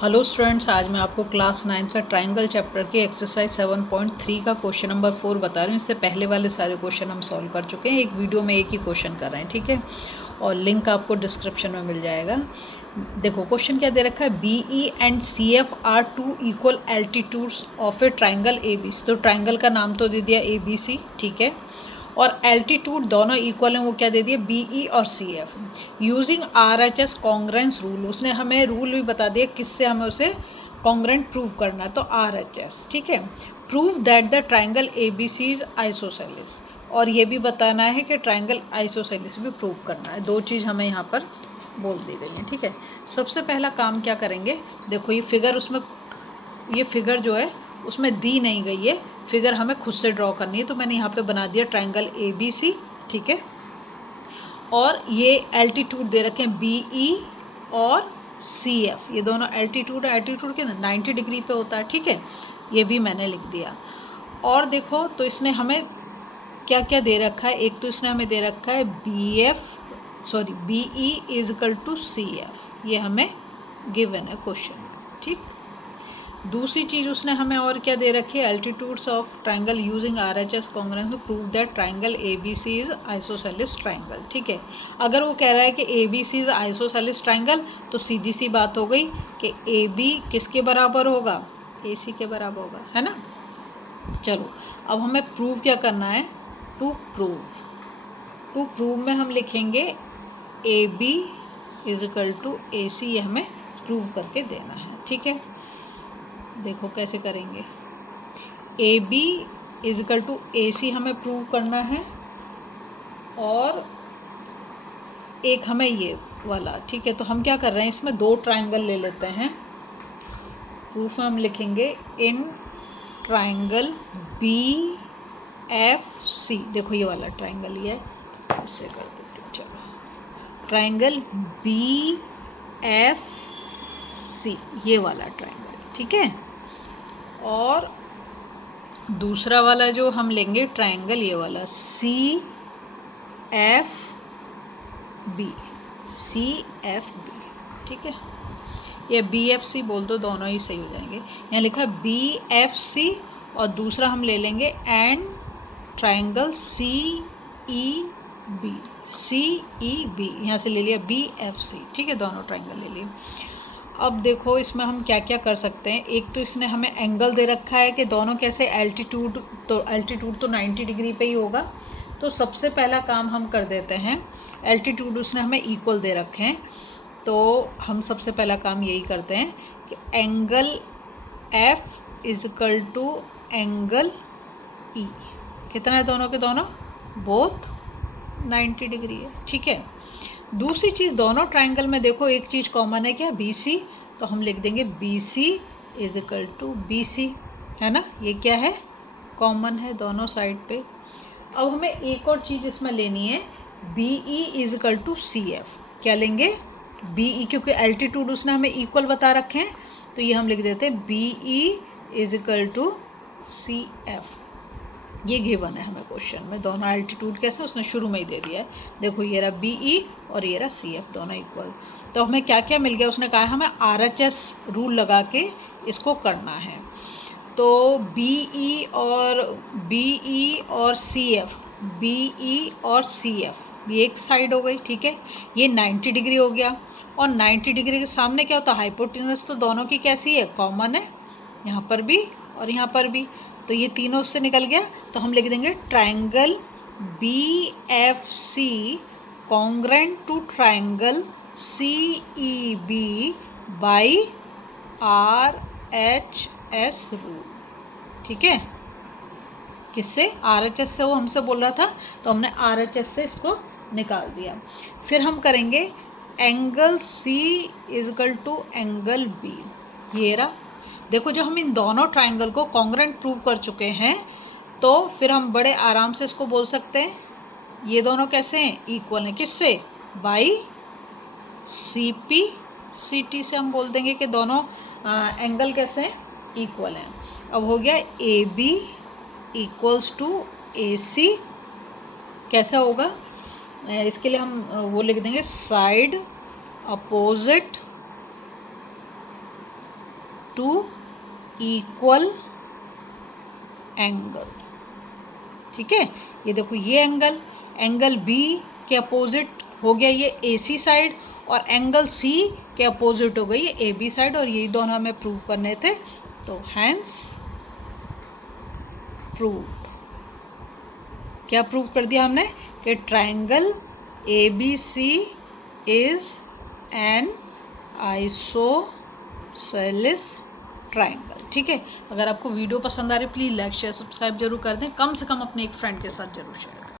Hello students, आज मैं आपको क्लास 9 का ट्रायंगल चैप्टर के एक्सरसाइज 7.3 का क्वेश्चन नंबर 4 बता रही हूँ। इससे पहले वाले सारे क्वेश्चन हम सॉल्व कर चुके हैं। एक वीडियो में एक ही क्वेश्चन कर रहे हैं, ठीक है। और लिंक आपको डिस्क्रिप्शन में मिल जाएगा। देखो क्वेश्चन क्या दे रखा है, B E and C F are two equal altitudes of a triangle A B C. तो ट्राइंगल का नाम तो दे दिया ए बी सी, ठीक है। और एल्टीट्यूड दोनों इक्वल हैं, वो क्या दे दिया, बी ई और C F. Using R H S congruence rule, उसने हमें रूल भी बता दिया किससे हमें उसे कॉन्ग्रेंट प्रूव करना है, तो आर एच एस, ठीक है। Prove that the triangle A B C is isosceles, और ये भी बताना है कि ट्राइंगल आइसोसेलिस भी प्रूव करना है। दो चीज़ हमें यहाँ पर बोल दी गई है, ठीक है। सबसे पहला काम क्या करेंगे, देखो ये फिगर, उसमें ये फिगर जो है उसमें दी नहीं गई है, फिगर हमें खुद से ड्रॉ करनी है। तो मैंने यहाँ पे बना दिया ट्राइंगल ए बी सी, ठीक है। और ये एल्टीट्यूड दे रखे हैं बी ई और सी एफ, ये दोनों एल्टीट्यूड है। एल्टीट्यूड के 90 डिग्री पे होता है, ठीक है। ये भी मैंने लिख दिया। और देखो तो इसने हमें क्या क्या दे रखा है, एक तो इसने हमें दे रखा है B E is equal to C F, ये हमें गिवन है क्वेश्चन, ठीक। दूसरी चीज़ उसने हमें और क्या दे रखी है, altitudes of triangle using R H S congruence to prove that triangle A B C is isosceles triangle, ठीक है। अगर वो कह रहा है कि A B C is isosceles triangle, तो सीधी सी बात हो गई कि ए बी किसके बराबर होगा, ए सी के बराबर होगा, है ना। चलो अब हमें प्रूव क्या करना है, टू प्रूव में हम लिखेंगे A B is equal to A C, ये हमें प्रूव करके देना है, ठीक है। देखो कैसे करेंगे, A B is equal to A C हमें प्रूव करना है, और एक हमें ये वाला, ठीक है। तो हम क्या कर रहे हैं, इसमें दो ट्राइंगल ले लेते हैं। प्रूफ में हम लिखेंगे in triangle B F C, देखो ये वाला ट्राइंगल ये है, इससे कर देते हैं। चलो ट्राइंगल बी एफ सी, ये वाला ट्राइंगल, ठीक है। और दूसरा वाला जो हम लेंगे ट्राइंगल, ये वाला सी एफ बी, ठीक है। ये बी एफ सी बोल दो, दोनों ही सही हो जाएंगे। यहाँ लिखा है बी एफ सी, और दूसरा हम ले लेंगे and triangle C E B, यहाँ से ले लिया बी एफ सी, ठीक है। दोनों ट्राइंगल ले लिए। अब देखो इसमें हम क्या क्या कर सकते हैं। एक तो इसने हमें एंगल दे रखा है कि दोनों कैसे, एल्टीट्यूड तो 90 डिग्री पे ही होगा। तो सबसे पहला काम हम कर देते हैं, एल्टीट्यूड उसने हमें इक्वल दे रखे हैं, तो हम सबसे पहला काम यही करते हैं कि angle F is equal to angle E, कितना है दोनों के दोनों, बोथ 90 डिग्री है, ठीक है। दूसरी चीज़, दोनों ट्राइंगल में देखो एक चीज़ कॉमन है, क्या, बी सी, तो हम लिख देंगे B C is equal to B C, है ना। ये क्या है, कॉमन है दोनों साइड पे। अब हमें एक और चीज़ इसमें लेनी है, B E is equal to C F. क्या लेंगे, बी ई, क्योंकि एल्टीट्यूड उसने हमें इक्वल बता रखे हैं, तो ये हम लिख देते हैं B E is equal to C F. ये गिवन है हमें क्वेश्चन में, दोनों एल्टीट्यूड कैसे उसने शुरू में ही दे दिया है। देखो ये रहा बी ई और ये रहा सी एफ, दोनों इक्वल। तो हमें क्या क्या मिल गया, उसने कहा हमें आर एच एस रूल लगा के इसको करना है। तो बी ई और सी एफ ये एक साइड हो गई, ठीक है। ये 90 डिग्री हो गया, और 90 डिग्री के सामने क्या होता है, हाइपोटेनस, तो दोनों की कैसी है, कॉमन है, यहाँ पर भी और यहाँ पर भी। तो ये तीनों उससे निकल गया, तो हम लिख देंगे triangle B F C congruent to triangle C E B by R H S rule, ठीक है। किससे, आर एच एस से, वो हमसे बोल रहा था, तो हमने आर एच एस से इसको निकाल दिया। फिर हम करेंगे angle C is equal to angle B, ये रहा। देखो जो हम इन दोनों ट्राइंगल को कॉन्ग्रेंट प्रूव कर चुके हैं, तो फिर हम बड़े आराम से इसको बोल सकते हैं, ये दोनों कैसे हैं, इक्वल हैं, किससे, by C P C T से हम बोल देंगे कि दोनों एंगल कैसे हैं, इक्वल हैं। अब हो गया A B equals to A C, कैसा होगा, इसके लिए हम वो लिख देंगे side opposite to equal angles. ठीक है, ये देखो ये एंगल बी के अपोजिट हो गया ये AC साइड, और एंगल C के अपोजिट हो गई ये AB साइड, और यही दोनों हमें प्रूव करने थे। तो हैंस प्रूव्ड। क्या प्रूव कर दिया हमने कि triangle ABC is an isosceles triangle. ठीक है, अगर आपको वीडियो पसंद आ रही है प्लीज़ लाइक शेयर सब्सक्राइब जरूर कर दें, कम से कम अपने एक फ्रेंड के साथ जरूर शेयर